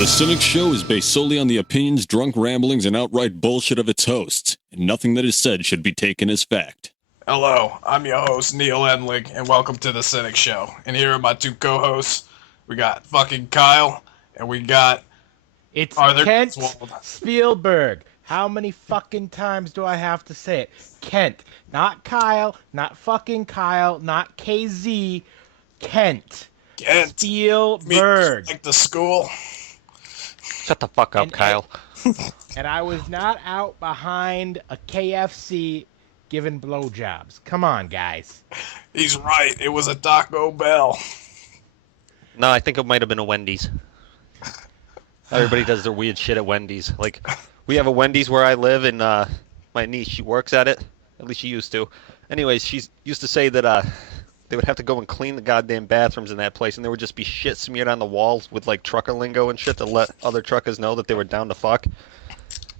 The Cynic Show is based solely on the opinions, drunk ramblings, and outright bullshit of its hosts, and nothing that is said should be taken as fact. Hello, I'm your host, Neil Enlig, and welcome to The Cynic Show. And here are my two co-hosts. We got fucking Kyle, and we got... It's Arthur Kent Griswold. Spielberg. How many fucking times do I have to say it? Kent. Not Kyle, not fucking Kyle, not KZ. Kent. Kent. Spielberg. Like the school. Shut the fuck up, Kyle. And I was not out behind a KFC giving blowjobs. Come on, guys. He's right, it was a Taco Bell. No, I think it might have been a Wendy's. Everybody does their weird shit at Wendy's. Like, we have a Wendy's where I live, and my niece, she works at it. At least she used to. Anyways, she used to say that they would have to go and clean the goddamn bathrooms in that place, and there would just be shit smeared on the walls with, like, trucker lingo and shit to let other truckers know that they were down to fuck.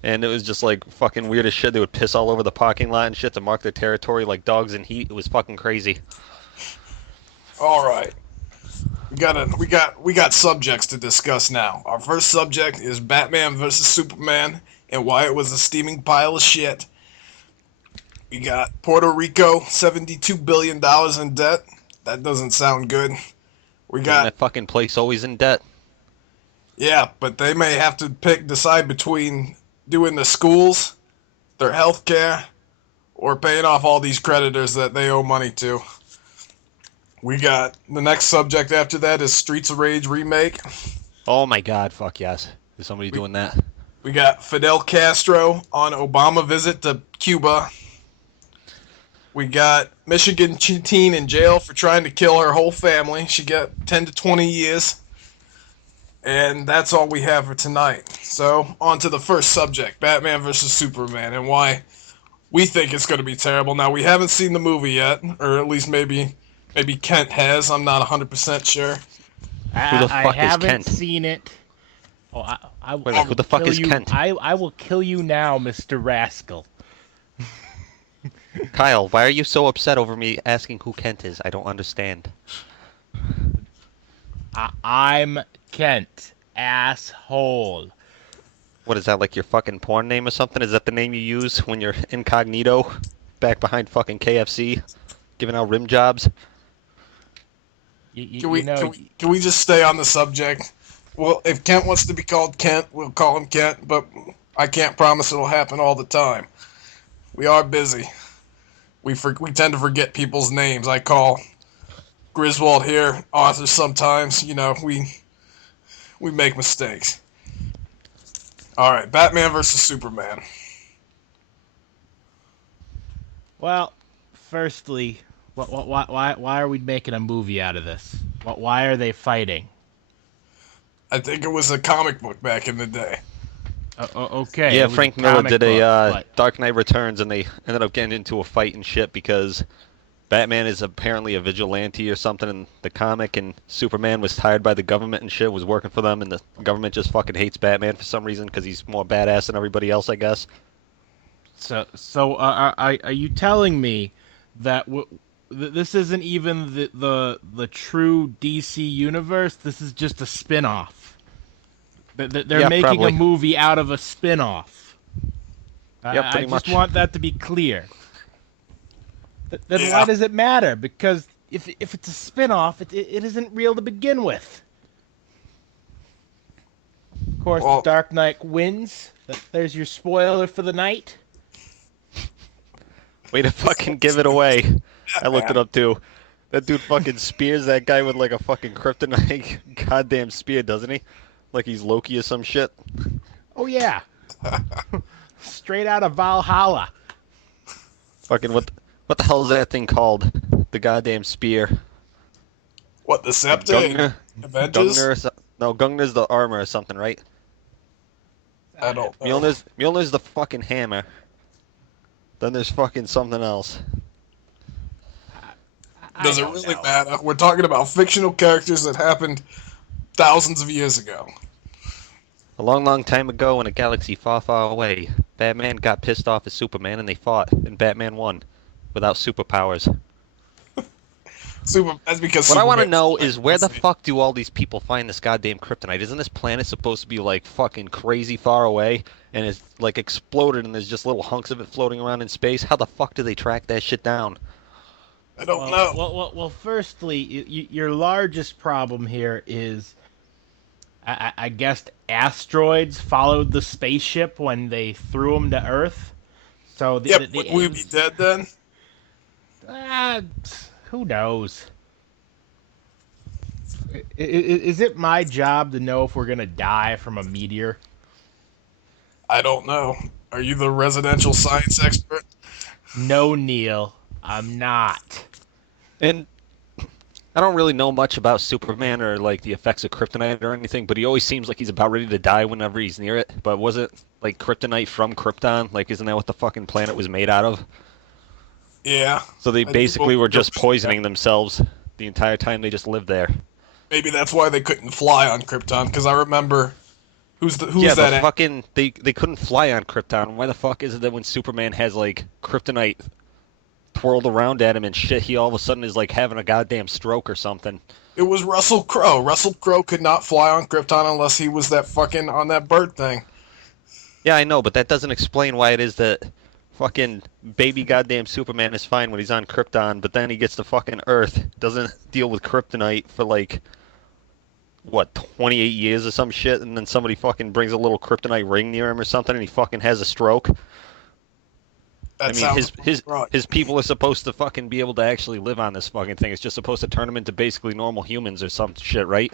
And it was just, like, fucking weird as shit. They would piss all over the parking lot and shit to mark their territory like dogs in heat. It was fucking crazy. All right. We got subjects to discuss now. Our first subject is Batman vs. Superman and why it was a steaming pile of shit. We got Puerto Rico, $72 billion in debt. That doesn't sound good. We got... that fucking place always in debt. Yeah, but they may have to decide between doing the schools, their health care, or paying off all these creditors that they owe money to. We got the next subject after that is Streets of Rage remake. Oh my god, fuck yes. Is somebody doing that? We got Fidel Castro on Obama visit to Cuba. We got Michigan teen in jail for trying to kill her whole family. She got 10 to 20 years. And that's all we have for tonight. So, on to the first subject, Batman vs. Superman, and why we think it's going to be terrible. Now, we haven't seen the movie yet, or at least maybe Kent has. I'm not 100% sure. Who the fuck I is haven't Kent? seen it. Oh, Wait, who the fuck is you. Kent? I will kill you now, Mr. Rascal. Kyle, why are you so upset over me asking who Kent is? I don't understand. I'm Kent, asshole. What is that, like your fucking porn name or something? Is that the name you use when you're incognito back behind fucking KFC giving out rim jobs? Can we just stay on the subject? Well, if Kent wants to be called Kent, we'll call him Kent, but I can't promise it'll happen all the time. We are busy. We tend to forget people's names. I call Griswold here Arthur sometimes. You know, we make mistakes. All right, Batman versus Superman. Well, firstly, why are we making a movie out of this? Why are they fighting? I think it was a comic book back in the day. Okay. Yeah, Frank Miller did a Dark Knight Returns, and they ended up getting into a fight and shit because Batman is apparently a vigilante or something in the comic, and Superman was hired by the government and shit, was working for them, and the government just fucking hates Batman for some reason because he's more badass than everybody else, I guess. So are you telling me that this isn't even the true DC universe? This is just a spin-off. They're making probably a movie out of a spin-off. Yep, pretty I much. just want that to be clear. Then why does it matter? Because if it's a spin-off, it isn't real to begin with. Of course, The Dark Knight wins. There's your spoiler for the night. Way to fucking give it away. I looked it up too. That dude fucking spears that guy with like a fucking kryptonite goddamn spear, doesn't he? Like he's Loki or some shit. Oh yeah. Straight out of Valhalla. Fucking what the hell is that thing called? The goddamn spear. What, the Scepter? Gungnir? Avengers? Gungnir's the armor or something, right? I don't know. Mjolnir's the fucking hammer. Then there's fucking something else. Does it really matter? We're talking about fictional characters that happened thousands of years ago. A long, long time ago in a galaxy far, far away, Batman got pissed off at Superman and they fought, and Batman won. Without superpowers. That's because What I want to Superman's know like, is where the let's see. fuck do all these people find this goddamn kryptonite? Isn't this planet supposed to be like fucking crazy far away and it's like exploded and there's just little hunks of it floating around in space? How the fuck do they track that shit down? I don't know. Well. Firstly, your largest problem here is, I guess, asteroids followed the spaceship when they threw them to Earth. So Would we be dead then? Uh, who knows? Is it my job to know if we're gonna die from a meteor? I don't know. Are you the residential science expert? No, Neil, I'm not. And I don't really know much about Superman or like the effects of kryptonite or anything, but he always seems like he's about ready to die whenever he's near it. But was it like kryptonite from Krypton? Like, isn't that what the fucking planet was made out of? Yeah. So they I do basically were believe just that. poisoning themselves the entire time they just lived there. Maybe that's why they couldn't fly on Krypton. Because I remember who's Yeah, that? the fucking they couldn't fly on Krypton. Why the fuck is it that when Superman has like kryptonite twirled around at him and shit, he all of a sudden is like having a goddamn stroke or something? It was Russell Crowe. Russell Crowe could not fly on Krypton unless he was that fucking on that bird thing. Yeah, I know, but that doesn't explain why it is that fucking baby goddamn Superman is fine when he's on Krypton, but then he gets to fucking Earth, doesn't deal with kryptonite for like what, 28 years or some shit, and then somebody fucking brings a little kryptonite ring near him or something, and he fucking has a stroke. That I mean, sounds right. his people are supposed to fucking be able to actually live on this fucking thing. It's just supposed to turn them into basically normal humans or some shit, right?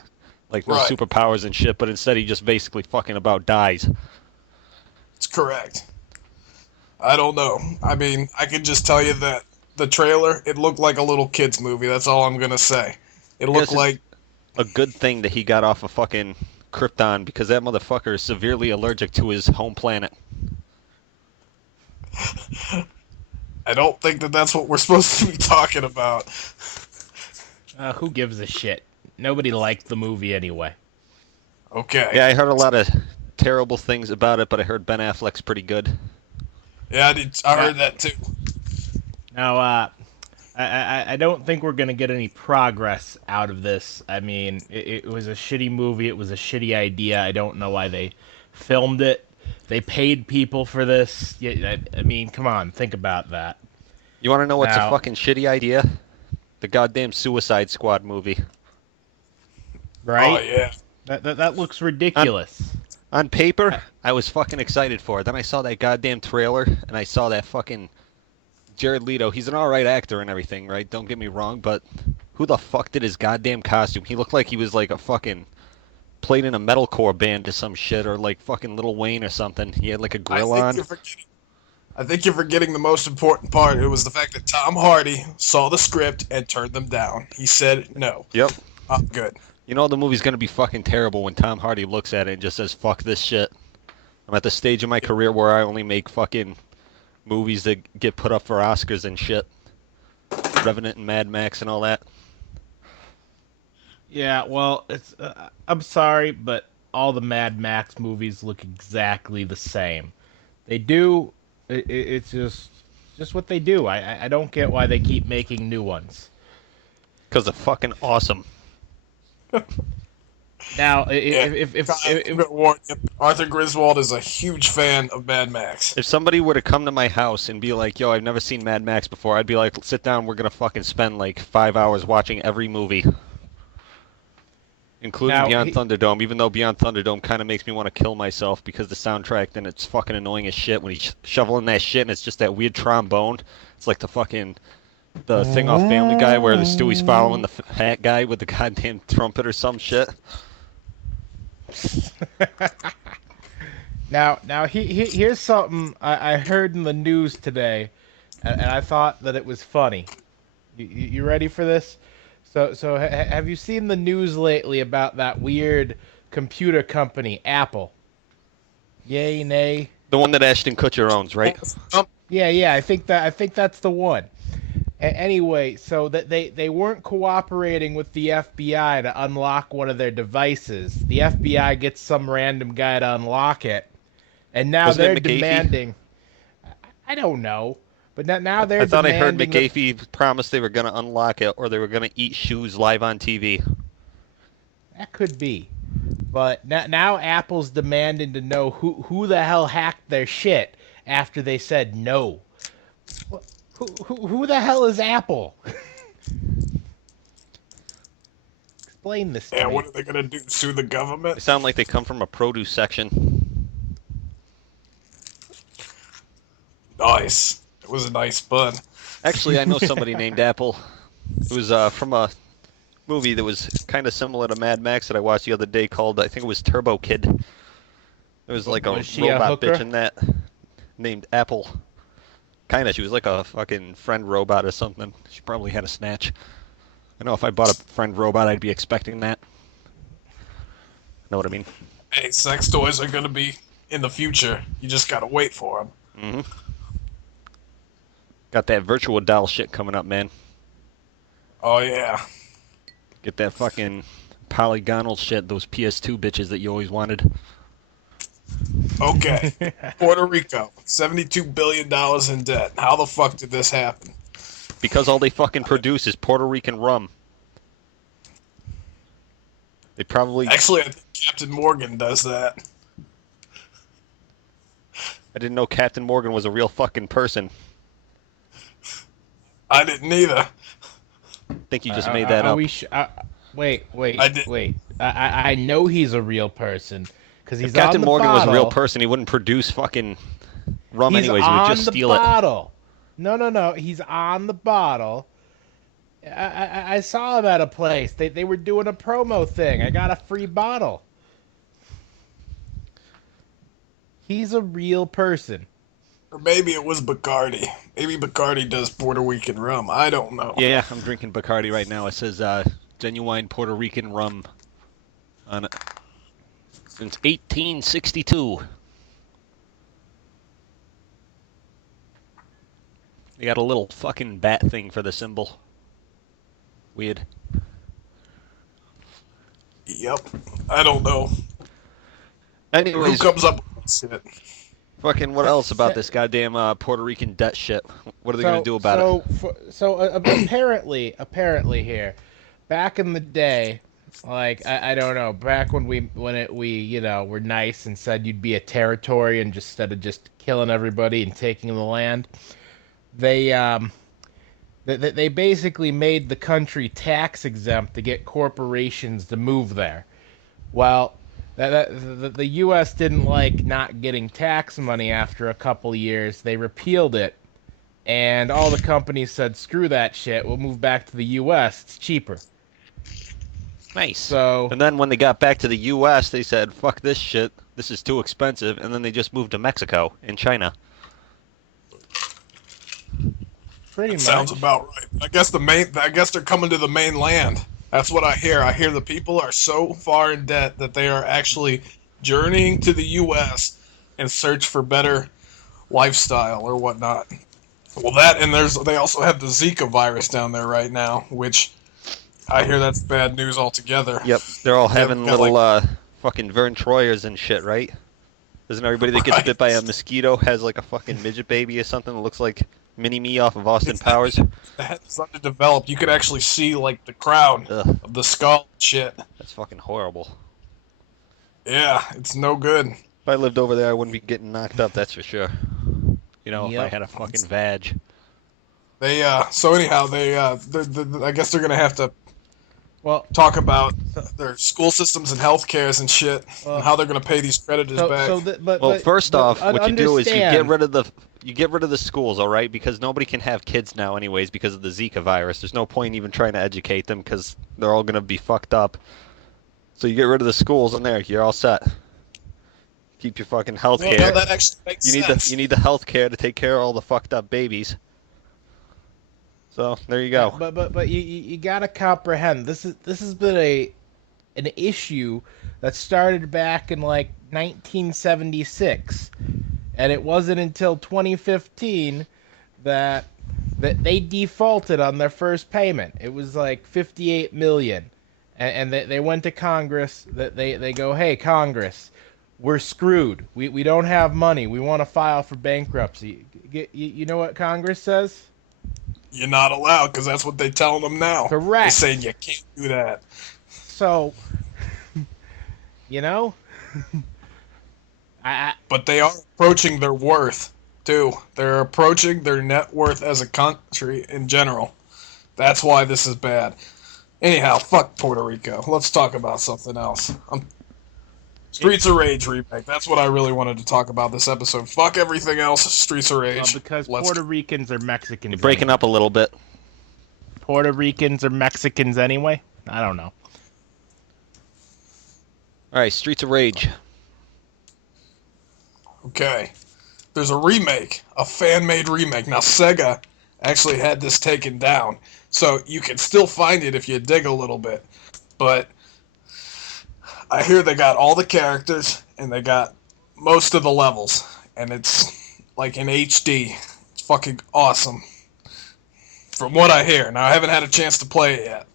Like no Right. superpowers and shit, but instead he just basically fucking about dies. It's correct. I don't know. I mean, I could just tell you that the trailer, it looked like a little kid's movie. That's all I'm gonna say. It looked Yes, like a good thing that he got off of fucking Krypton because that motherfucker is severely allergic to his home planet. I don't think that that's what we're supposed to be talking about. Who gives a shit? Nobody liked the movie anyway. Okay. Yeah, I heard a lot of terrible things about it, but I heard Ben Affleck's pretty good. Yeah, I heard that too. Now, I don't think we're gonna get any progress out of this. I mean, it was a shitty movie. It was a shitty idea. I don't know why they filmed it. They paid people for this. Yeah, I mean, come on, think about that. You want to know what's Now- a fucking shitty idea? The goddamn Suicide Squad movie. Right? Oh yeah. That looks ridiculous. On paper, I was fucking excited for it. Then I saw that goddamn trailer, and I saw that fucking Jared Leto. He's an alright actor and everything, right? Don't get me wrong, but who the fuck did his goddamn costume? He looked like he was like a fucking played in a metalcore band or some shit, or like fucking Lil Wayne or something. He had like a grill on. I think you're forgetting the most important part. It was the fact that Tom Hardy saw the script and turned them down. He said no. Yep. I'm good. You know the movie's gonna be fucking terrible when Tom Hardy looks at it and just says, fuck this shit. I'm at the stage of my career where I only make fucking movies that get put up for Oscars and shit. Revenant and Mad Max and all that. Yeah, well, it's. I'm sorry, but all the Mad Max movies look exactly the same. They do. It's just what they do. I don't get why they keep making new ones. Because they're fucking awesome. Now, Arthur Griswold is a huge fan of Mad Max. If somebody were to come to my house and be like, yo, I've never seen Mad Max before, I'd be like, sit down, we're gonna fucking spend like 5 hours watching every movie. Including Now, Beyond Thunderdome, even though Beyond Thunderdome kind of makes me want to kill myself because the soundtrack, then it's fucking annoying as shit when he's shoveling that shit and it's just that weird trombone. It's like the thing off Family Guy where the Stewie's following the fat guy with the goddamn trumpet or some shit. Now, here's something I heard in the news today, and I thought that it was funny. You ready for this? So have you seen the news lately about that weird computer company, Apple? Yay, nay? The one that Ashton Kutcher owns, right? Yeah, I think that's the one. Anyway, so that they weren't cooperating with the FBI to unlock one of their devices. The FBI gets some random guy to unlock it, and now Wasn't they're it McAfee? demanding. I don't know, But now they're I thought I heard demanding McAfee promised they were going to unlock it or they were going to eat shoes live on TV. that could be. But now Apple's demanding to know who the hell hacked their shit after they said no. Who the hell is Apple? Explain this to Yeah, me. what are they gonna do? Sue the They government? sound like they come from a produce section. Nice. It was a nice bun. Actually, I know somebody named Apple. It was from a movie that was kind of similar to Mad Max that I watched the other day called, I think it was Turbo Kid. There was like a Was she a robot hooker? bitch in that named Apple. Kinda, she was like a fucking friend robot or something. She probably had a snatch. I know if I bought a friend robot, I'd be expecting that. Know what I mean? Hey, sex toys are gonna be in the future. You just gotta wait for them. Mm-hmm. Got that virtual doll shit coming up, man. Oh yeah. Get that fucking polygonal shit, those PS2 bitches that you always wanted. Okay. Puerto Rico, $72 billion in debt. How the fuck did this happen? Because all they fucking produce is Puerto Rican rum. They probably... Actually, I think Captain Morgan does that. I didn't know Captain Morgan was a real fucking person. I didn't either. I think you just made that up. Wait. I did- Wait. I know he's a real person because he's If Captain on the Morgan bottle. was a real person, he wouldn't produce fucking rum He's anyways. He would on just the steal it. bottle. No. He's on the bottle. I saw him at a place. They were doing a promo thing. I got a free bottle. He's a real person. Or maybe it was Bacardi. Maybe Bacardi does Puerto Rican rum. I don't know. Yeah, I'm drinking Bacardi right now. It says genuine Puerto Rican rum on it. Since 1862. They got a little fucking bat thing for the symbol. Weird. Yep. I don't know. Who Anyways, comes up with this shit? fucking what else about this goddamn Puerto Rican debt shit? What are they gonna do about it? Apparently here, back in the day, like I don't know, back when we were nice and said you'd be a territory and just instead of just killing everybody and taking the land, they basically made the country tax exempt to get corporations to move there. Well, the U.S. didn't like not getting tax money after a couple years. They repealed it, and all the companies said, "Screw that shit. We'll move back to the U.S. It's cheaper." Nice. So And then when they got back to the U.S., they said, "Fuck this shit. This is too expensive." And then they just moved to Mexico and China. pretty much. Sounds about right. I guess they're coming to the mainland. That's what I hear. I hear the people are so far in debt that they are actually journeying to the U.S. in search for better lifestyle or whatnot. Well, that and they also have the Zika virus down there right now, which I hear that's bad news altogether. Yep, they're all having got, little fucking Vern Troyers and shit, right? Doesn't everybody that gets Right. bit by a mosquito has like a fucking midget baby or something that looks like Mini-Me off of Austin Powers? The head's underdeveloped. You could actually see like the crown Ugh, of the skull and shit. that's fucking horrible. Yeah, it's no good. If I lived over there, I wouldn't be getting knocked up, that's for sure. You know, if I Yep. had a fucking vag. They so anyhow I guess they're gonna have to Well, talk about their school systems and healthcares and shit, and how they're gonna pay these creditors back. Well, first off, what you do is you get understand- rid of the schools, all right? Because nobody can have kids now, anyways, because of the Zika virus. There's no point even trying to educate them because they're all gonna be fucked up. So you get rid of the schools, and there, you're all set. Keep your fucking health Well, care. no, that actually makes You sense. need the health care to take care of all the fucked up babies. So there you go. But you gotta comprehend this has been an issue that started back in like 1976, and it wasn't until 2015 that they defaulted on their first payment. It was like 58 million, and they went to Congress. That they go, hey Congress, we're screwed. We don't have money. We want to file for bankruptcy. You know what Congress says? You're not allowed because that's what they're telling them now. They're Correct. saying you can't do that. So, you know, I But they are approaching their worth, too. They're approaching their net worth as a country in general. That's why this is bad. Anyhow, fuck Puerto Rico. Let's talk about something else. Streets of Rage remake. That's what I really wanted to talk about this episode. Fuck everything else. Streets of Rage. because Puerto Ricans are Mexicans. You're breaking anyway. up a little bit. Puerto Ricans are Mexicans anyway. I don't know. All right, Streets of Rage. Okay. There's a remake, a fan-made remake. Now, Sega actually had this taken down, so you can still find it if you dig a little bit. But I hear they got all the characters, and they got most of the levels, and it's like in HD. It's fucking awesome. From what I hear. Now, I haven't had a chance to play it yet.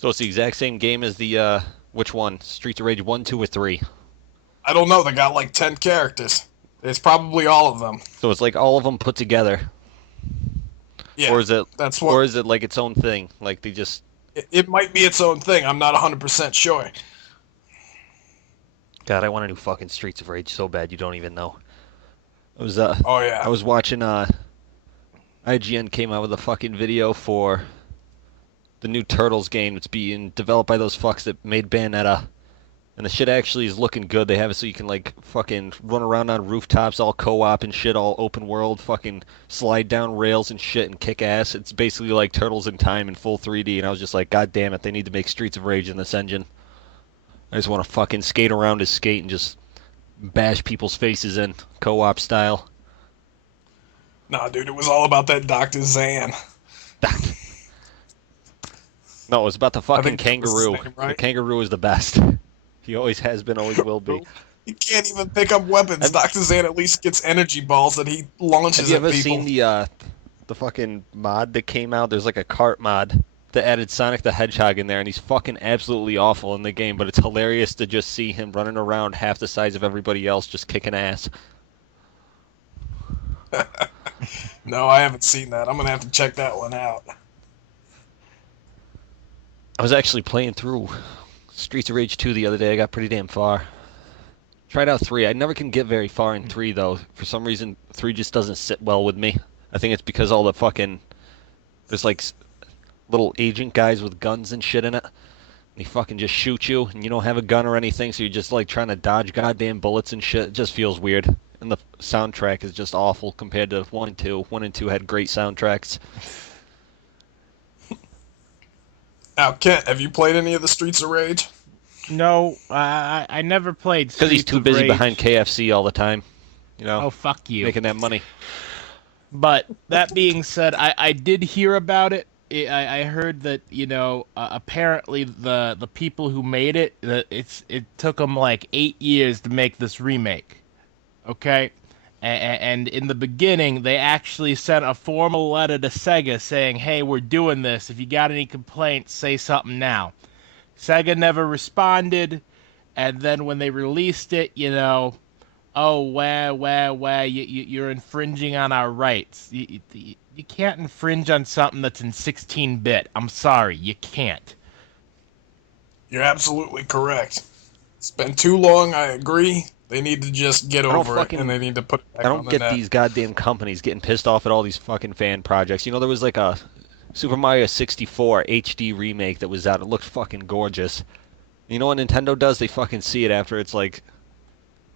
So it's the exact same game as the, which one? Streets of Rage 1, 2, or 3? I don't know. They got like 10 characters. It's probably all of them. So it's like all of them put together. Yeah, Or is it that's what. or is it like its own thing? Like they just It might be its own thing. I'm not 100% sure. God, I want a new fucking Streets of Rage so bad you don't even know. I was Oh yeah. I was watching IGN came out with a fucking video for the new Turtles game that's being developed by those fucks that made Bayonetta. And the shit actually is looking good. They have it so you can like fucking run around on rooftops all co-op and shit, all open world, fucking slide down rails and shit and kick ass. It's basically like Turtles in Time in full 3D, and I was just like, God damn it, they need to make Streets of Rage in this engine. I just want to fucking skate around his skate and just bash people's faces in, co-op style. Nah, dude, it was all about that Dr. Zan. No, it was about the fucking think that was his kangaroo. name, right? The kangaroo is the best. He always has been, always will be. He can't even pick up weapons. Have- Dr. Zan at least gets energy balls that he launches Have you at ever people. seen the fucking mod that came out? There's like a cart mod that added Sonic the Hedgehog in there, and he's fucking absolutely awful in the game, but it's hilarious to just see him running around half the size of everybody else just kicking ass. No, I haven't seen that. I'm gonna have to check that one out. I was actually playing through Streets of Rage 2 the other day. I got pretty damn far. Tried out 3. I never can get very far in 3, though. For some reason, 3 just doesn't sit well with me. I think it's because all the fucking... There's like little agent guys with guns and shit in it. And he fucking just shoot you, and you don't have a gun or anything, so you're just like trying to dodge goddamn bullets and shit. It just feels weird. And the soundtrack is just awful compared to 1 and 2. 1 and 2 had great soundtracks. Now, Kent, have you played any of the Streets of Rage? No, I never played. Because he's Streets too of busy Rage. behind KFC all the time. You know, Oh, fuck you. making that money. But that being said, I did hear about it. I heard that apparently the people who made it, it took them like 8 years to make this remake. Okay, and in the beginning they actually sent a formal letter to Sega saying, "Hey, we're doing this. If you got any complaints, say something now." Sega never responded, and then when they released it, oh, you're infringing on our rights. You can't infringe on something that's in 16-bit. I'm sorry, you can't. You're absolutely correct. It's been too long, I agree. They need to just get over it, and they need to put it back I on don't the get net. these goddamn companies getting pissed off at all these fucking fan projects. You know, there was like a Super Mario 64 HD remake that was out. It looked fucking gorgeous. You know what Nintendo does? They fucking see it after it's like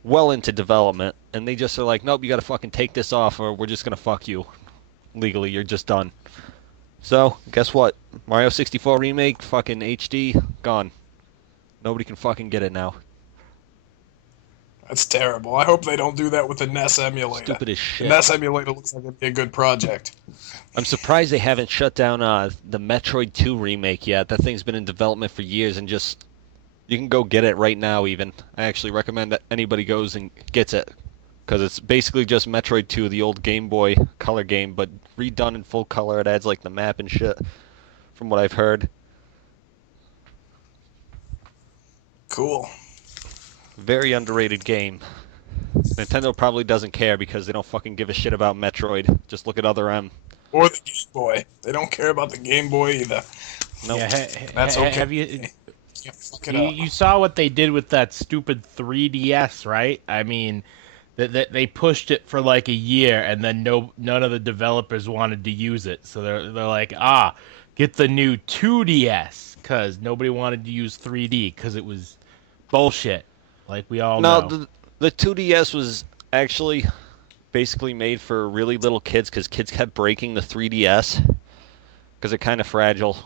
well into development, and they just are like, nope, you gotta fucking take this off, or we're just gonna fuck you. Legally, you're just done. So, guess what? Mario 64 remake, fucking HD, gone. Nobody can fucking get it now. That's terrible. I hope they don't do that with the NES emulator. Stupid as The shit. NES emulator looks like it'd be a good project. I'm surprised they haven't shut down the Metroid 2 remake yet. That thing's been in development for years, and just you can go get it right now. Even I actually recommend that anybody goes and gets it, because it's basically just Metroid 2, the old Game Boy Color game, but redone in full color. It adds like the map and shit, from what I've heard. Cool. Very underrated game. Nintendo probably doesn't care because they don't fucking give a shit about Metroid. Just look at Other M. Or the Game Boy. They don't care about the Game Boy either. Nope. Yeah, That's okay. Have you Can't fuck it you, up. you saw what they did with that stupid 3DS, right? I mean, that they pushed it for like a year, and then none of the developers wanted to use it. So they're like, get the new 2DS, because nobody wanted to use 3D because it was bullshit, like we all No, know. the 2DS was actually basically made for really little kids because kids kept breaking the 3DS because they're kind of fragile.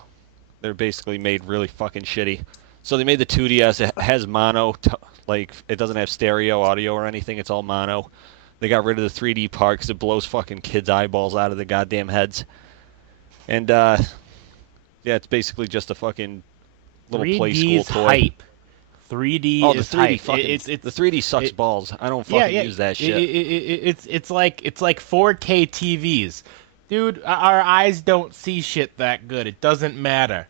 They're basically made really fucking shitty. So they made the 2DS. It has mono, like it doesn't have stereo audio or anything. It's all mono. They got rid of the 3D part because it blows fucking kids' eyeballs out of their goddamn heads. And yeah, it's basically just a fucking little play 3D school toy. hype. 3D Oh, the is 3D hype. fucking the 3D sucks balls. I don't fucking use that shit. It's like 4K TVs, dude. Our eyes don't see shit that good. It doesn't matter.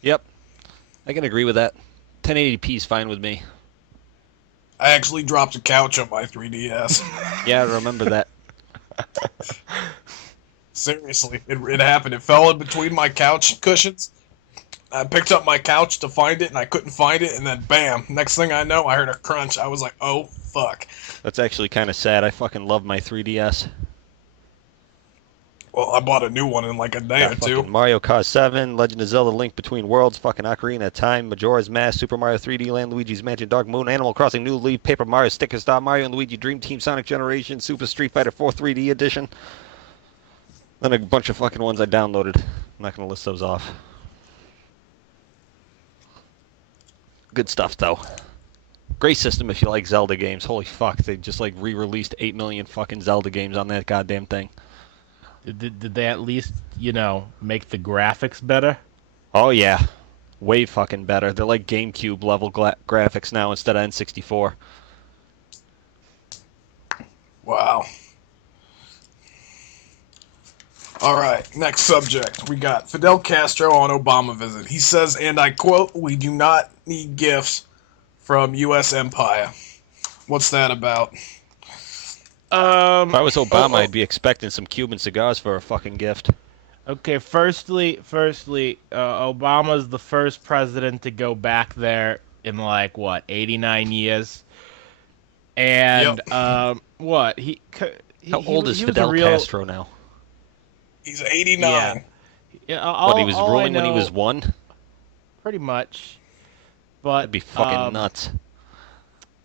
Yep, I can agree with that. 1080p is fine with me. I actually dropped a couch on my 3DS. Yeah, I remember that. Seriously, it happened. It fell in between my couch cushions. I picked up my couch to find it, and I couldn't find it, and then bam! Next thing I know, I heard a crunch. I was like, oh, fuck. That's actually kind of sad. I fucking love my 3DS. Well, I bought a new one in like a day or two. Fucking Mario Kart 7, Legend of Zelda Link Between Worlds, fucking Ocarina of Time, Majora's Mask, Super Mario 3D Land, Luigi's Mansion, Dark Moon, Animal Crossing, New Leaf, Paper Mario, Sticker Star, Mario and Luigi Dream Team, Sonic Generation, Super Street Fighter 4 3D Edition. Then a bunch of fucking ones I downloaded. I'm not going to list those off. Good stuff, though. Great system if you like Zelda games. Holy fuck, they just like re-released 8 million fucking Zelda games on that goddamn thing. Did they at least, make the graphics better? Oh yeah, way fucking better. They're like GameCube level graphics now instead of N64. Wow. All right, next subject. We got Fidel Castro on Obama visit. He says, and I quote, "We do not need gifts from U.S. empire." What's that about? If I was Obama, I'd be expecting some Cuban cigars for a fucking gift. Okay, firstly, Obama's the first president to go back there in 89 years. And what How old is Fidel Castro now? He's 89. Yeah, What, he was ruling when he was 1? Pretty much. But That'd be fucking nuts.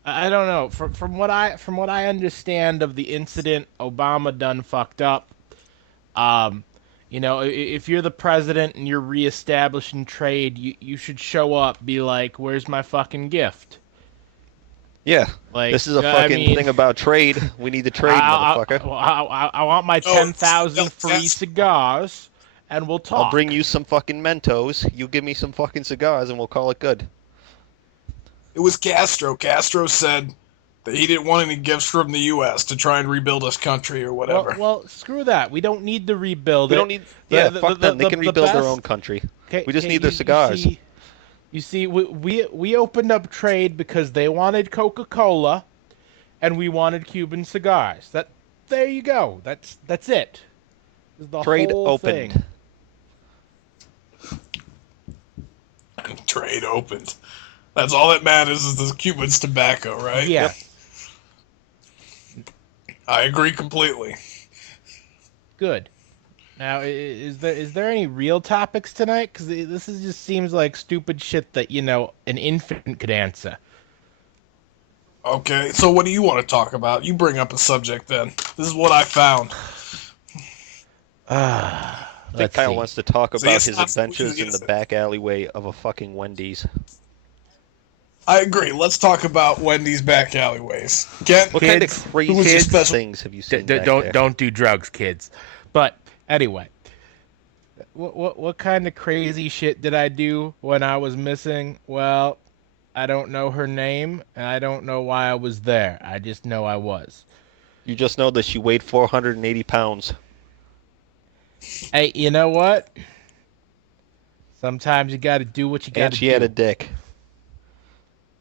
I don't know. From what I understand of the incident, Obama done fucked up. If you're the president and you're reestablishing trade, you should show up, be like, "Where's my fucking gift?" Yeah, Like, this is a fucking thing about trade. We need to trade, motherfucker. I want my 10,000 free cigars, and we'll talk. I'll bring you some fucking Mentos. You give me some fucking cigars, and we'll call it good. It was Castro. Castro said that he didn't want any gifts from the U.S. to try and rebuild his country or whatever. Well, screw that. We don't need to rebuild it. We don't need. Fuck them. They can rebuild their own country. We just need their cigars. You see, we opened up trade because they wanted Coca-Cola, and we wanted Cuban cigars. There you go. That's it. The Trade whole opened. thing. Trade opened. That's all that matters is the Cuban's tobacco, right? Yeah. I agree completely. Good. Now, is there any real topics tonight? Because just seems like stupid shit that an infant could answer. Okay, so what do you want to talk about? You bring up a subject then. This is what I found. I think Kyle wants to talk about his adventures in the back alleyway of a fucking Wendy's. I agree. Let's talk about Wendy's back alleyways. Kent, What kind of crazy things have you seen back there? Don't do drugs, kids. But anyway, what kind of crazy shit did I do when I was missing? Well, I don't know her name, and I don't know why I was there. I just know I was. You just know that she weighed 480 pounds. Hey, you know what? Sometimes you got to do what you got to do. And she had a dick.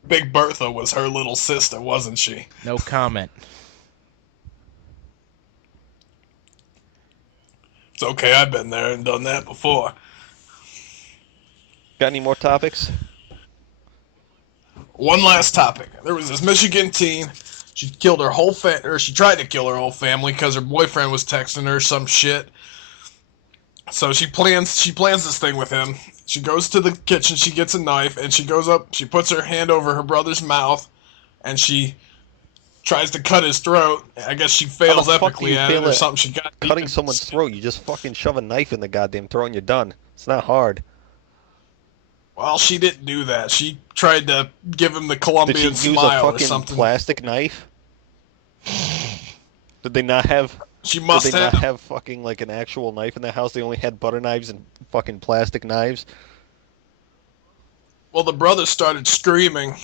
Big Bertha was her little sister, wasn't she? No comment. It's okay, I've been there and done that before. Got any more topics? One last topic. There was this Michigan teen. She killed her whole or she tried to kill her whole family because her boyfriend was texting her some shit. So she plans this thing with him. She goes to the kitchen, she gets a knife, and she goes up, she puts her hand over her brother's mouth, and she tries to cut his throat. I guess she fails epically at it or something. She got cutting someone's throat. You just fucking shove a knife in the goddamn throat and you're done. It's not hard. Well, she didn't do that. She tried to give him the Did Colombian she use smile a or fucking something. plastic knife? Did they not have? She must Did they have. not have fucking like an actual knife in their house? They only had butter knives and fucking plastic knives. Well, the brother started screaming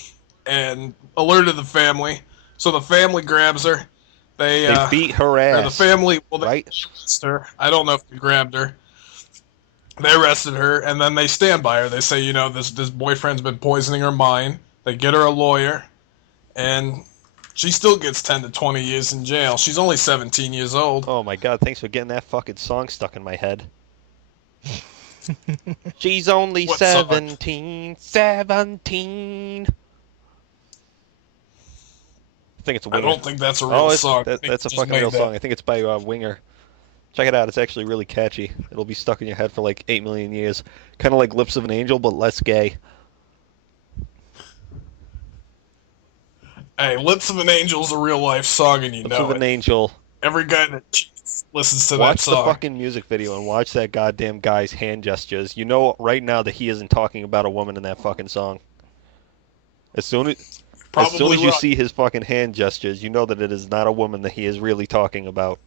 and alerted the family. So the family grabs her. They beat her ass. Or the family, well, they right? arrested her. I don't know if they grabbed her. They arrested her, and then they stand by her. They say, you know, this boyfriend's been poisoning her mind. They get her a lawyer, and she still gets 10 to 20 years in jail. She's only 17 years old. Oh my god! Thanks for getting that fucking song stuck in my head. She's only What song? 17. 17. I think it's a I Winger. don't think that's a real song. That's a fucking real song. I think it's by Winger. Check it out. It's actually really catchy. It'll be stuck in your head for like 8 million years. Kind of like Lips of an Angel, but less gay. Hey, Lips of an Angel's a real life song, and you Lips know of an it. Angel. Every guy that cheats listens to that Watch song. the fucking music video and watch that goddamn guy's hand gestures. You know right now that he isn't talking about a woman in that fucking song. As soon as you see his fucking hand gestures, you know that it is not a woman that he is really talking about.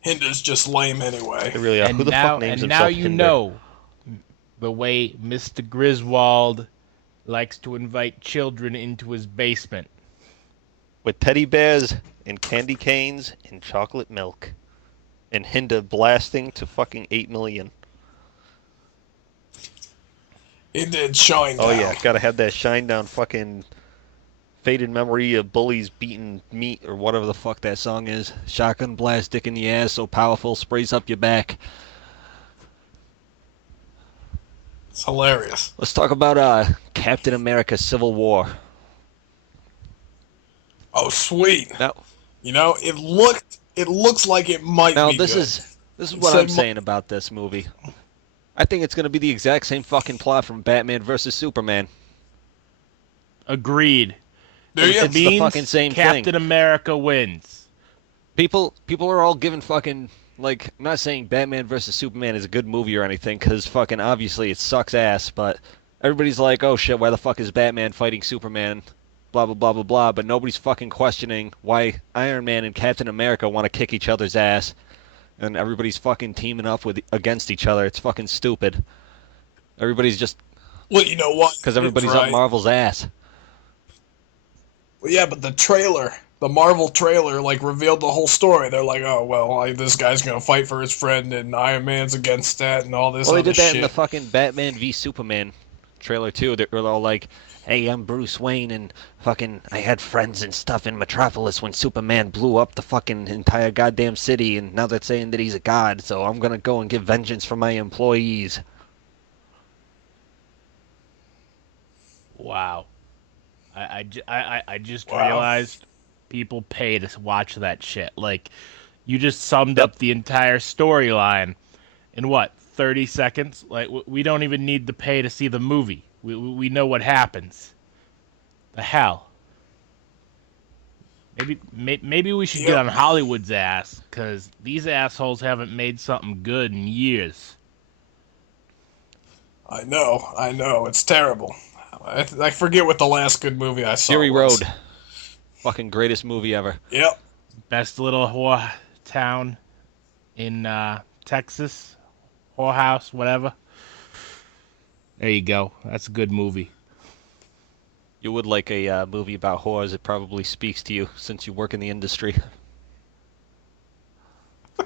Hinder's just lame anyway. They really are. Who the fuck names and himself now you Hinder? know the way Mr. Griswold likes to invite children into his basement. With teddy bears and candy canes and chocolate milk. And Hinder blasting to fucking 8 million. It did shine down. Oh yeah, gotta have that shine down fucking faded memory of bullies beating meat or whatever the fuck that song is. Shotgun blast dick in the ass so powerful sprays up your back. It's hilarious. Let's talk about Captain America Civil War. Oh, sweet. Now, You know, it looks like it might be this good. is what So I'm saying about this movie. I think it's gonna be the exact same fucking plot from Batman versus Superman. Agreed. There you It go. means fucking same Captain thing. America wins. People are all giving fucking, like, I'm not saying Batman versus Superman is a good movie or anything, because fucking obviously it sucks ass, but everybody's like, oh shit, why the fuck is Batman fighting Superman? Blah, blah, blah, blah, blah, but nobody's fucking questioning why Iron Man and Captain America want to kick each other's ass, and everybody's fucking teaming up against each other. It's fucking stupid. Everybody's just, Well, you know what? because everybody's It's up right. Marvel's ass. Well, yeah, but the Marvel trailer, like, revealed the whole story. They're like, oh, well, this guy's gonna fight for his friend, and Iron Man's against that, and all this Well, they other did that shit. in the fucking Batman v Superman trailer too. They were all like, "Hey, I'm Bruce Wayne, and fucking I had friends and stuff in Metropolis when Superman blew up the fucking entire goddamn city, and now they're saying that he's a god, so I'm gonna go and get vengeance for my employees." Wow. I just Wow. realized people pay to watch that shit. Like, you just summed up the entire storyline in what, 30 seconds? Like, we don't even need to pay to see the movie. We know what happens. The hell. Maybe we should get on Hollywood's ass, because these assholes haven't made something good in years. I know, it's terrible. I forget what the last good movie I saw Fury was. Road, fucking greatest movie ever. Yep. Best little whore town in Texas. Whorehouse, whatever. There you go. That's a good movie. You would like a movie about whores. It probably speaks to you since you work in the industry.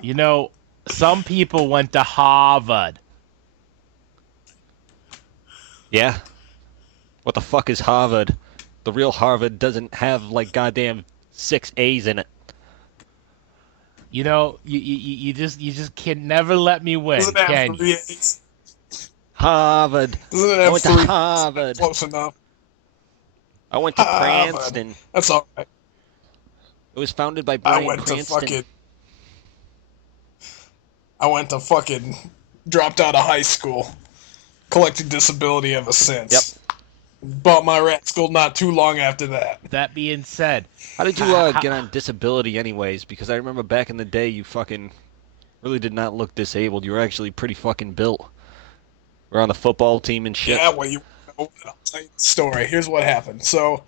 You know, some people went to Harvard. Yeah. What the fuck is Harvard? The real Harvard doesn't have like goddamn 6 A's in it. You know, you just can never let me Doesn't win, it have can you? 3 A's? Harvard. Doesn't it I have went to 3 A's? Harvard. Close enough. I went to Harvard. Cranston. That's all right. It was founded by I Bryan went Cranston. to fucking dropped out of high school. Collected disability ever since. Yep. Bought my rat school not too long after that. That being said, How did you get on disability anyways? Because I remember back in the day you fucking really did not look disabled. You were actually pretty fucking built. We're on the football team and shit. Yeah, well, I'll tell you the story. Here's what happened. So,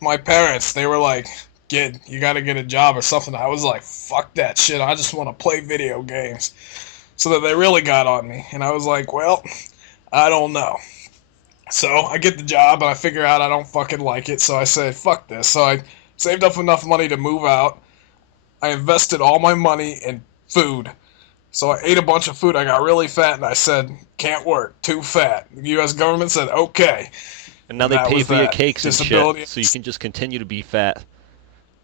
my parents, they were like, "Kid, you got to get a job or something." I was like, "Fuck that shit. I just want to play video games." So that they really got on me, and I was like, "Well, I don't know." So I get the job, and I figure out I don't fucking like it. So I say, "Fuck this." So I saved up enough money to move out. I invested all my money in food. So I ate a bunch of food. I got really fat, and I said, "Can't work. Too fat." The U.S. government said, "Okay." And now they That pay was for your that. cakes and Disability. shit, so you can just continue to be fat.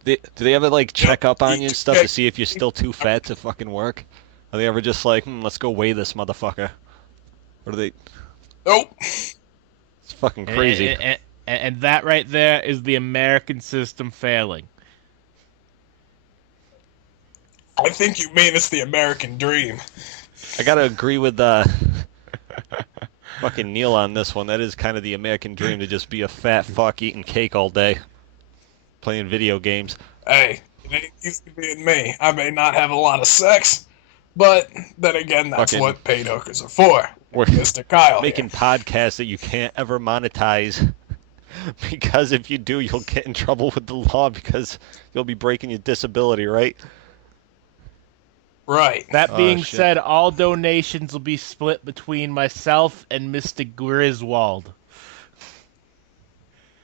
Do they ever like check up on you and stuff to see if you're still too fat to fucking work? Are they ever just like, let's go weigh this motherfucker? Or do they? Nope. It's fucking crazy. and that right there is the American system failing. I think you mean it's the American dream. I gotta agree with fucking Neil on this one. That is kind of the American dream, to just be a fat fuck eating cake all day, playing video games. Hey, it ain't easy being me. I may not have a lot of sex, but then again, that's Fucking- what paid hookers are for. We're Mr. Kyle making here. podcasts that you can't ever monetize. Because if you do, you'll get in trouble with the law because you'll be breaking your disability, right? Right. That being shit. said, all donations will be split between myself and Mr. Griswold.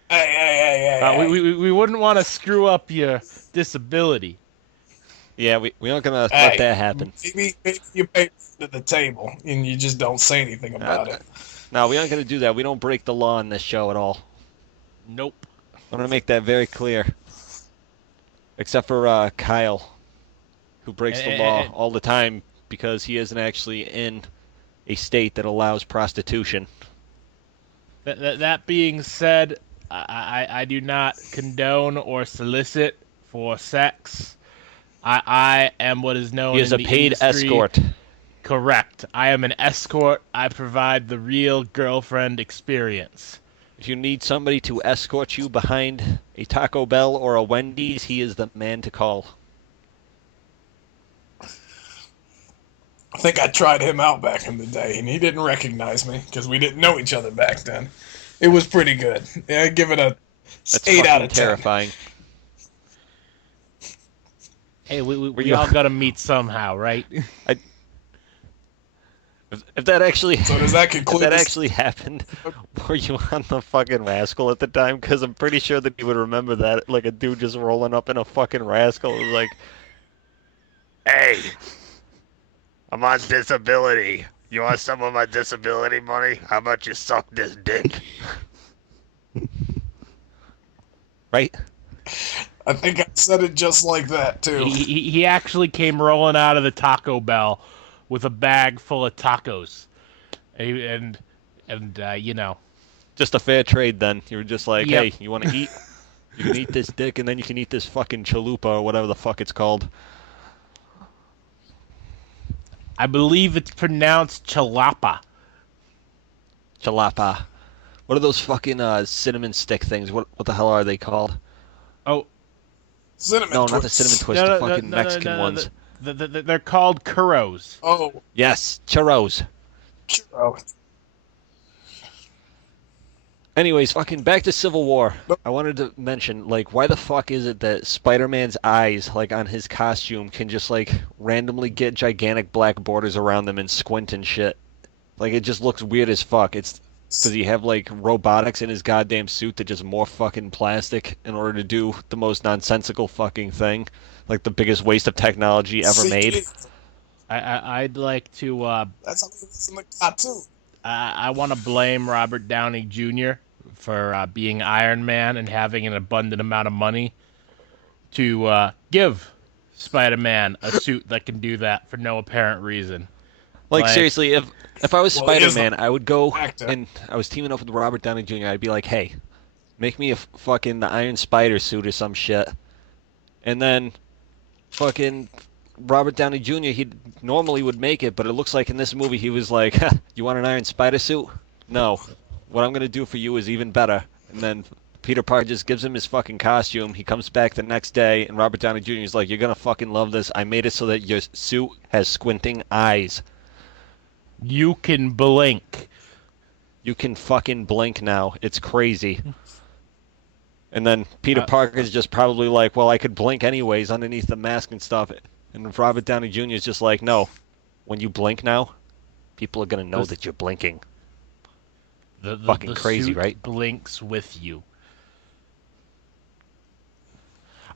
Hey. We wouldn't want to screw up your disability. Yeah, we aren't gonna Hey. let that happen. Maybe you pay to the table and you just don't say anything about it. No, we aren't gonna do that. We don't break the law on this show at all. Nope. I'm gonna make that very clear. Except for Kyle, who breaks the law all the time because he isn't actually in a state that allows prostitution. That being said, I do not condone or solicit for sex. I am what is known He is in a the paid industry. escort. Correct. I am an escort. I provide the real girlfriend experience. If you need somebody to escort you behind a Taco Bell or a Wendy's, he is the man to call. I think I tried him out back in the day, and he didn't recognize me because we didn't know each other back then. It was pretty good. Yeah, I'd give it a That's 8 out fucking of 10. terrifying. Hey, we you- all gotta meet somehow, right? If that actually, So does that if conclude that this? actually happened, were you on the fucking Rascal at the time? Because I'm pretty sure that you would remember that, like a dude just rolling up in a fucking Rascal. It was like, "Hey, I'm on disability. You want some of my disability money? How about you suck this dick?" Right? I think I said it just like that, too. He actually came rolling out of the Taco Bell with a bag full of tacos, and you know. Just a fair trade then. You were just like, Yep. "Hey, you want to eat? You can eat this dick, and then you can eat this fucking chalupa or whatever the fuck it's called." I believe it's pronounced chalapa. Chalapa. What are those fucking cinnamon stick things? What the hell are they called? Oh, Cinnamon No, twists. not the cinnamon twist. The fucking Mexican ones. They're called churros. Oh, Yes, churros. churro. Anyways, fucking back to Civil War. I wanted to mention, like, why the fuck is it that Spider-Man's eyes, like, on his costume, can just, like, randomly get gigantic black borders around them and squint and shit? Like, it just looks weird as fuck. It's does he have, like, robotics in his goddamn suit that just more fucking plastic in order to do the most nonsensical fucking thing? Like, the biggest waste of technology ever made? CG. I'd like to That's how it was in the cartoon. I want to blame Robert Downey Jr. for being Iron Man and having an abundant amount of money to give Spider-Man a suit that can do that for no apparent reason. Like seriously, if I was Well, he is Spider-Man, I would go actor. and I was teaming up with Robert Downey Jr. I'd be like, hey, make me a fucking the Iron Spider suit or some shit, and then fucking Robert Downey Jr. He normally would make it, but it looks like in this movie he was like, you want an Iron Spider suit? No. What I'm gonna do for you is even better. And then Peter Parker just gives him his fucking costume. He comes back the next day, and Robert Downey Jr. is like, you're gonna fucking love this. I made it so that your suit has squinting eyes. You can blink. You can fucking blink now. It's crazy. And then Peter Parker's just probably like, well, I could blink anyways underneath the mask and stuff. And Robert Downey Jr. is just like, no. When you blink now, people are going to know that you're blinking. Fucking crazy, suit right? Blinks with you.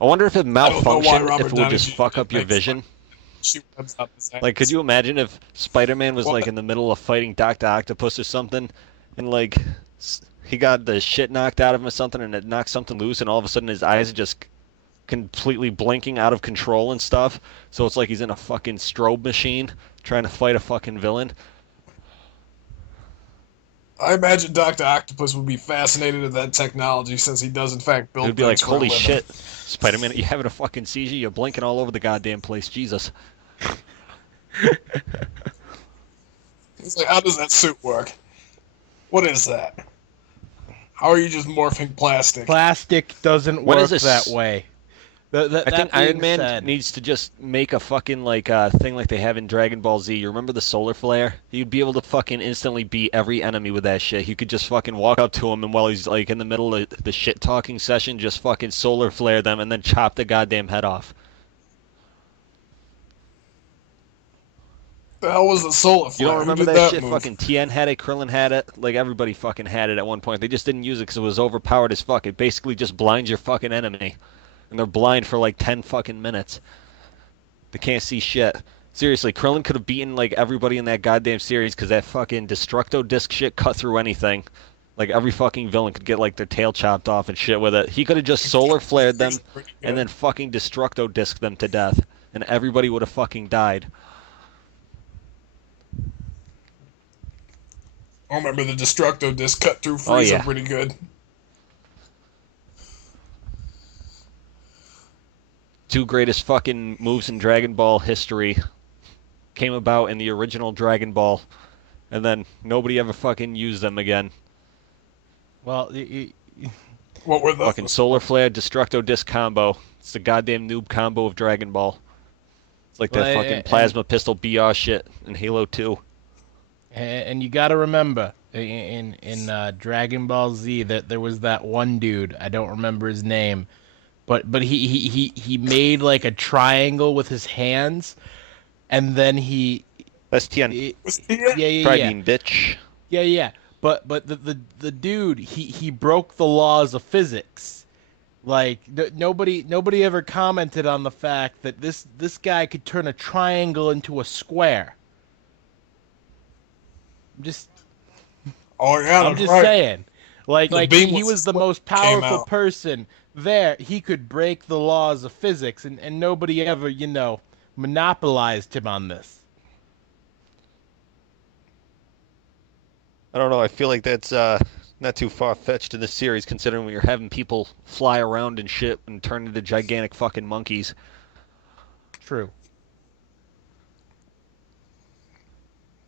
I wonder if it don't know why malfunctioned, Robert if it would Downey just Jr. fuck up your makes vision. Shoot webs up his ass. Like, could you imagine if Spider-Man was, What? like, in the middle of fighting Dr. Octopus or something, and, like, he got the shit knocked out of him or something, and it knocked something loose, and all of a sudden his eyes are just completely blinking out of control and stuff, so it's like he's in a fucking strobe machine trying to fight a fucking villain. I imagine Dr. Octopus would be fascinated with that technology since he does in fact build It would be like, things for a holy living. shit, Spider-Man, you having a fucking seizure? You're blinking all over the goddamn place, Jesus. He's like, how does that suit work? What is that? How are you just morphing plastic? Plastic doesn't What work is this? that way. I That think being Iron Man said, needs to just make a fucking like thing like they have in Dragon Ball Z. You remember the solar flare? You'd be able to fucking instantly beat every enemy with that shit. You could just fucking walk up to him and while he's like in the middle of the shit talking session, just fucking solar flare them and then chop the goddamn head off. The hell was the solar flare? You don't Who remember did that shit? move? Fucking Tien had it, Krillin had it, like everybody fucking had it at one point. They just didn't use it because it was overpowered as fuck. It basically just blinds your fucking enemy. And they're blind for like 10 fucking minutes. They can't see shit. Seriously, Krillin could have beaten like everybody in that goddamn series because that fucking Destructo Disc shit cut through anything. Like every fucking villain could get like their tail chopped off and shit with it. He could have just solar flared them and then fucking Destructo Disc them to death. And everybody would have fucking died. I remember the Destructo Disc cut through Frieza Oh, yeah. pretty good. Two greatest fucking moves in Dragon Ball history came about in the original Dragon Ball, and then nobody ever fucking used them again. well, What were the Fucking Solar Flare, Destructo Disc combo. It's the goddamn noob combo of Dragon Ball. It's like that Well, fucking plasma pistol BR shit in Halo 2. and you got to remember in Dragon Ball Z that there was that one dude. I don't remember his name, but he made like a triangle with his hands, and then That's Tien. was he? Tribean, bitch. Yeah. But the dude he broke the laws of physics. Like nobody ever commented on the fact that this guy could turn a triangle into a square. Oh yeah, I'm that's just right. saying. Like beam he was was the what most came powerful out. person there. He could break the laws of physics, and nobody ever, monopolized him on this. I don't know, I feel like that's not too far-fetched in this series, considering when you're having people fly around and shit and turn into gigantic fucking monkeys. True.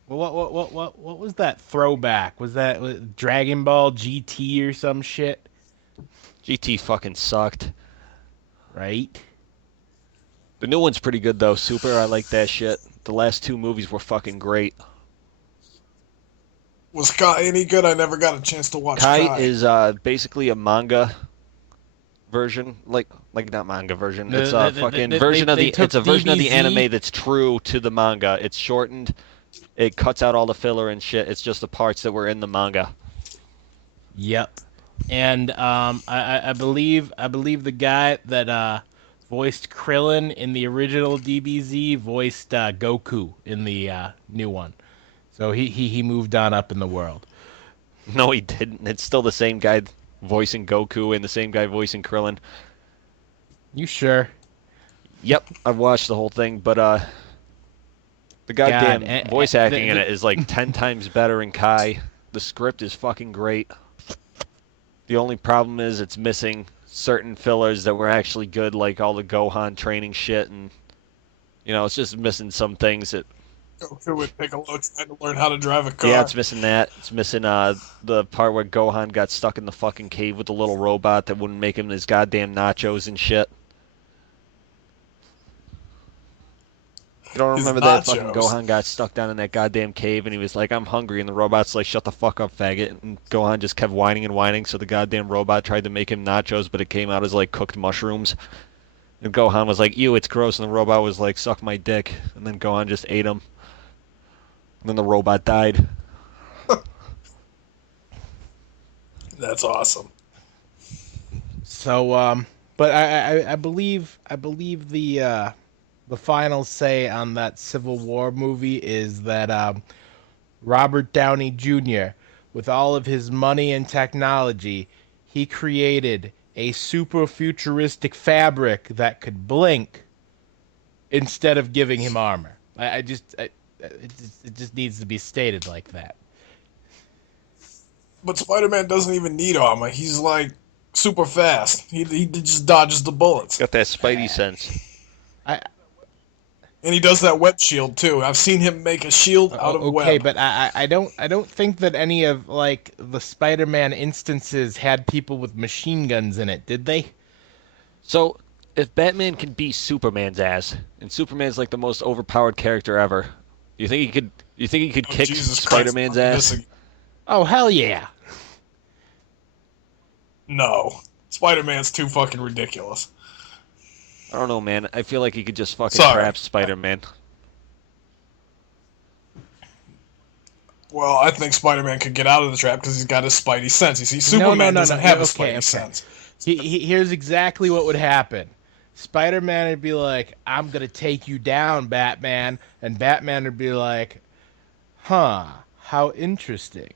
Well, what was that throwback? Was that Dragon Ball GT or some shit? GT fucking sucked. Right? The new one's pretty good though, Super. I like that shit. The last two movies were fucking great. Was Kai any good? I never got a chance to watch Kai Kai. is basically a manga version, like not manga version. It's a fucking version of the. took It's a version of the DBZ. anime that's true to the manga. It's shortened. It cuts out all the filler and shit. It's just the parts that were in the manga. Yep. And I believe the guy that voiced Krillin in the original DBZ voiced Goku in the new one. So he moved on up in the world. No, he didn't. It's still the same guy voicing Goku and the same guy voicing Krillin. You sure? Yep, I've watched the whole thing, but the goddamn voice acting in it is like 10 times better in Kai. The script is fucking great. The only problem is it's missing certain fillers that were actually good, like all the Gohan training shit, and it's just missing some things that. Goku with Piccolo trying to learn how to drive a car. Yeah, it's missing that. It's missing the part where Gohan got stuck in the fucking cave with the little robot that wouldn't make him his goddamn nachos and shit. You don't remember that fucking Gohan got stuck down in that goddamn cave and he was like, I'm hungry, and the robot's like, shut the fuck up, faggot. And Gohan just kept whining and whining, so the goddamn robot tried to make him nachos, but it came out as like cooked mushrooms. And Gohan was like, ew, it's gross, and the robot was like, suck my dick. And then Gohan just ate him. And then the robot died. That's awesome. So, but I believe the final say on that Civil War movie is that Robert Downey Jr., with all of his money and technology, he created a super futuristic fabric that could blink instead of giving him armor. It just needs to be stated like that. But Spider-Man doesn't even need armor. He's like super fast. He just dodges the bullets. Got that Spidey sense. And he does that web shield too. I've seen him make a shield out of web. Okay, but I don't think that any of like the Spider-Man instances had people with machine guns in it, did they? So, if Batman can beat Superman's ass, and Superman's like the most overpowered character ever, you think he could kick Jesus Spider-Man's Christ, ass? Oh, hell yeah. No. Spider-Man's too fucking ridiculous. I don't know, man. I feel like he could just fucking trap Spider-Man. Well, I think Spider-Man could get out of the trap because he's got his Spidey sense. You see, Superman doesn't have a Spidey sense. Here's exactly what would happen. Spider-Man would be like, I'm going to take you down, Batman. And Batman would be like, huh, how interesting.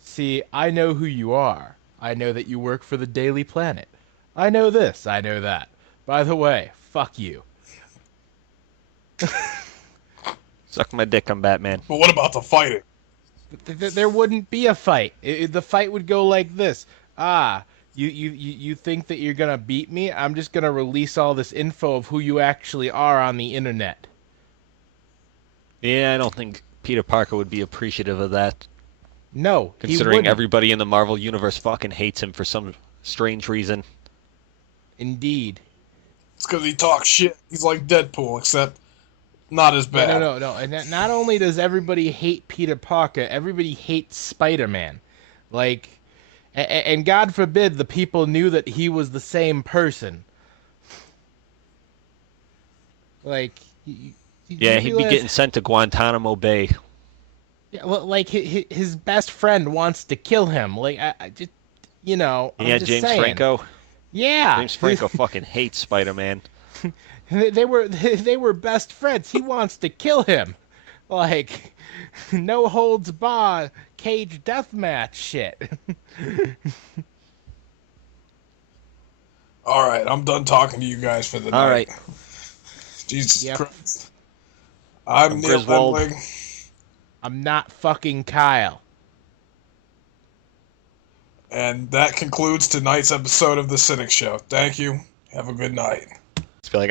See, I know who you are. I know that you work for the Daily Planet. I know this, I know that. By the way, fuck you. Suck my dick, I'm Batman. But what about the fighting? There wouldn't be a fight. The fight would go like this. You think that you're gonna beat me? I'm just gonna release all this info of who you actually are on the internet. Yeah, I don't think Peter Parker would be appreciative of that. No, considering everybody in the Marvel universe fucking hates him for some strange reason. Indeed. It's because he talks shit. He's like Deadpool, except not as bad. No. And not only does everybody hate Peter Parker, everybody hates Spider-Man. Like, and God forbid the people knew that he was the same person. Like, yeah, he'd be getting sent to Guantanamo Bay. Yeah, well, like his best friend wants to kill him. Like, I just, I'm just James saying. Franco. Yeah, James Franco fucking hates Spider-Man. They were best friends. He wants to kill him. Like, no holds barred cage deathmatch shit. All right, I'm done talking to you guys for the night. All right. Jesus Christ. I'm Neil Griswold. Benwig. I'm not fucking Kyle. And that concludes tonight's episode of The Cynic Show. Thank you. Have a good night. Just be like,